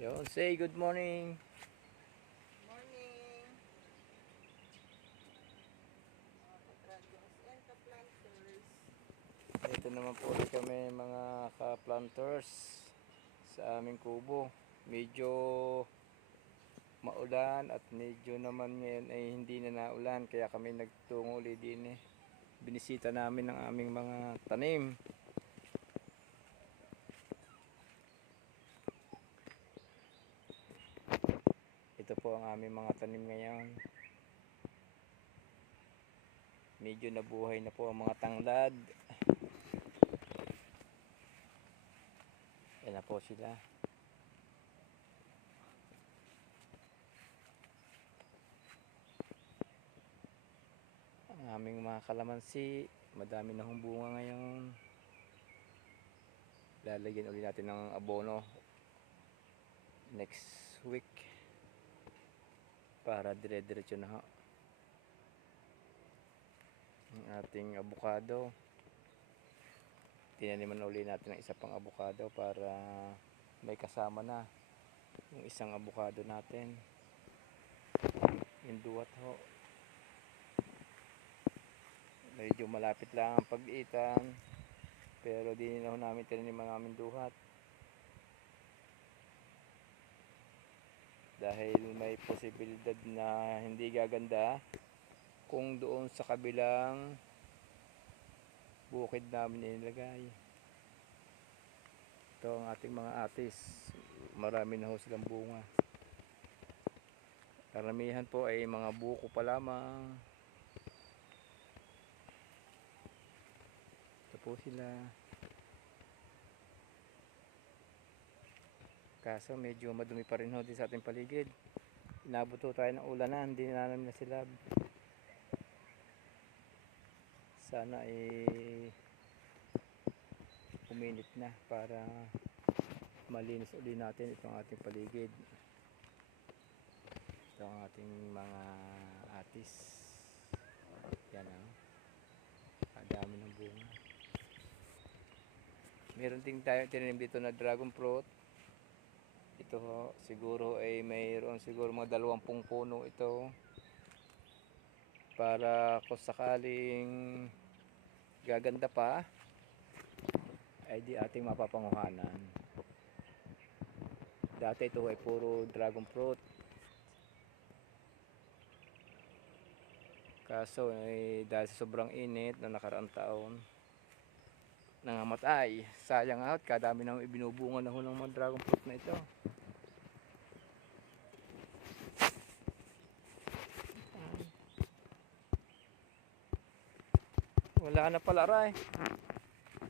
Yon, say good morning. Morning. Ito naman po kami mga ka-planters sa aming kubo. Medyo maulan at medyo naman ngayon ay hindi na naulan kaya kami nagtungo ulit din eh. Binisita namin ang aming mga tanim. Ito po ang aming mga tanim ngayon. Medyo nabuhay na po ang mga tanglad. Yan na po sila. Ang aming mga kalamansi, madami na hong bunga ngayon. Lalagyan ulit natin ng abono next week para dire-diretso na ho. Ang ating abukado. Tinaniman uli natin ng isa pang abukado para may kasama na yung isang abukado natin. Yung ho. Medyo malapit lang ang pag-itan. Pero di na ho namin tinaniman namin duhat. Dahil may posibilidad na hindi gaganda kung doon sa kabilang bukid namin inilagay. Ito ang ating mga atis. Marami na ho silang bunga. Karamihan po ay mga buko pa lamang. Ito po sila. Kaso medyo madumi pa rin ho din sa ating paligid. Inabot tayo ng ulanan, hindi na namin nasilab. Sana ay uminit na para malinis uli natin itong ating paligid. Ito ating mga atis. Yan. Ang dami ng bunga. Meron din tayo tinanim dito na dragon fruit. Ito siguro ay mayroon siguro mga dalawampung puno ito. Para kung sakaling gaganda pa, ay di ating mapapanguhanan. Dati ito ay puro dragon fruit. Kaso ay dahil sa sobrang init na nakaraang taon, nangamatay. Sayang out, kadami nang ibinubunga na ho ng mga dragon fruit na ito. Wala na pala ray.